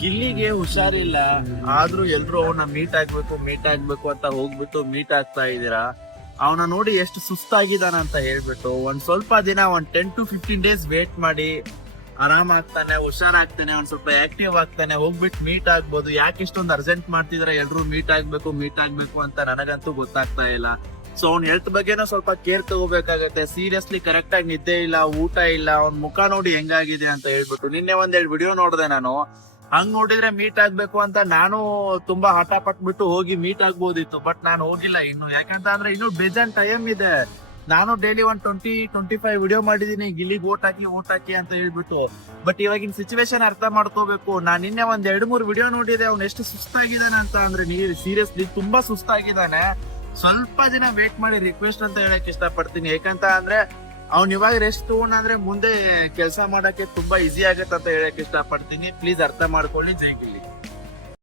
ಗಿಲ್ಲಿಗೆ ಹುಷಾರಿಲ್ಲ, ಆದ್ರೂ ಎಲ್ರು ಅವನ ಮೀಟ್ ಆಗ್ಬೇಕು ಅಂತ ಹೋಗ್ಬಿಟ್ಟು ಮೀಟ್ ಆಗ್ತಾ ಇದೀರಾ. ಅವನ ನೋಡಿ ಎಷ್ಟು ಸುಸ್ತಾಗಿದ್ದಾನ ಅಂತ ಹೇಳ್ಬಿಟ್ಟು ಒಂದ್ ಸ್ವಲ್ಪ ದಿನ 10 to 15 ಡೇಸ್ ವೇಟ್ ಮಾಡಿ, ಆರಾಮ್ ಆಗ್ತಾನೆ, ಹುಷಾರಾಗ್ತಾನೆ, ಒಂದ್ ಸ್ವಲ್ಪ ಆಕ್ಟಿವ್ ಆಗ್ತಾನೆ, ಹೋಗ್ಬಿಟ್ಟು ಮೀಟ್ ಆಗ್ಬೋದು. ಯಾಕೆ ಇಷ್ಟೊಂದು ಅರ್ಜೆಂಟ್ ಮಾಡ್ತಿದಾರೆ ಎಲ್ರು ಮೀಟ್ ಆಗ್ಬೇಕು ಅಂತ ನನಗಂತೂ ಗೊತ್ತಾಗ್ತಾ ಇಲ್ಲ. ಸೊ ಅವ್ನ ಹೆಲ್ತ್ ಬಗ್ಗೆನೂ ಸ್ವಲ್ಪ ಕೇರ್ ತಗೋಬೇಕಾಗತ್ತೆ. ಸೀರಿಯಸ್ಲಿ ಕರೆಕ್ಟ್ ಆಗಿ ನಿದ್ದೆ ಇಲ್ಲ, ಊಟ ಇಲ್ಲ, ಅವ್ನ ಮುಖ ನೋಡಿ ಹೆಂಗಾಗಿದೆ ಅಂತ ಹೇಳ್ಬಿಟ್ಟು ನಿನ್ನೆ ಒಂದೆರಡು ವಿಡಿಯೋ ನೋಡಿದೆ ನಾನು. ಹಂಗ್ ನೋಡಿದ್ರೆ ಮೀಟ್ ಆಗ್ಬೇಕು ಅಂತ ನಾನು ತುಂಬಾ ಹಠ ಪಟ್ಬಿಟ್ಟು ಹೋಗಿ ಮೀಟ್ ಆಗ್ಬೋದಿತ್ತು, ಬಟ್ ನಾನು ಹೋಗಿಲ್ಲ ಇನ್ನು. ಯಾಕಂತ ಅಂದ್ರೆ ಇನ್ನು ಬೇಜಾನ್ ಟೈಮ್ ಇದೆ. ನಾನು ಡೈಲಿ 25 ವಿಡಿಯೋ ಮಾಡಿದೀನಿ, ಗಿಲ್ಲಿಗೆ ಓಟ್ ಹಾಕಿ ಅಂತ ಹೇಳ್ಬಿಟ್ಟು. ಬಟ್ ಇವಾಗಿನ ಸಿಚುವೇಶನ್ ಅರ್ಥ ಮಾಡ್ಕೋಬೇಕು. ನಾನ್ ನಿನ್ನೆ ಒಂದ್ 2-3 ವಿಡಿಯೋ ನೋಡಿದೆ, ಅವ್ನು ಎಷ್ಟು ಸುಸ್ತಾಗಿದ್ದಾನೆ ಅಂತ ಅಂದ್ರೆ ಸೀರಿಯಸ್ಲಿ ತುಂಬಾ ಸುಸ್ತಾಗಿದ್ದಾನೆ. ಸ್ವಲ್ಪ ದಿನ ವೇಟ್ ಮಾಡಿ ರಿಕ್ವೆಸ್ಟ್ ಅಂತ ಹೇಳಕ್ ಇಷ್ಟಪಡ್ತೀನಿ. ಯಾಕಂತ ಅಂದ್ರೆ ಅವ್ನ್ ಇವಾಗ ರೆಸ್ಟ್ ತಗೊಂಡ್ರೆ ಮುಂದೆ ಕೆಲಸ ಮಾಡಕ್ಕೆ ತುಂಬಾ ಈಸಿ ಆಗತ್ತೆ ಅಂತ ಹೇಳಕ್ ಇಷ್ಟಪಡ್ತೀನಿ. ಪ್ಲೀಸ್ ಅರ್ಥ ಮಾಡ್ಕೊಳ್ಳಿ. ಜೈ ಗಿಲ್ಲಿ.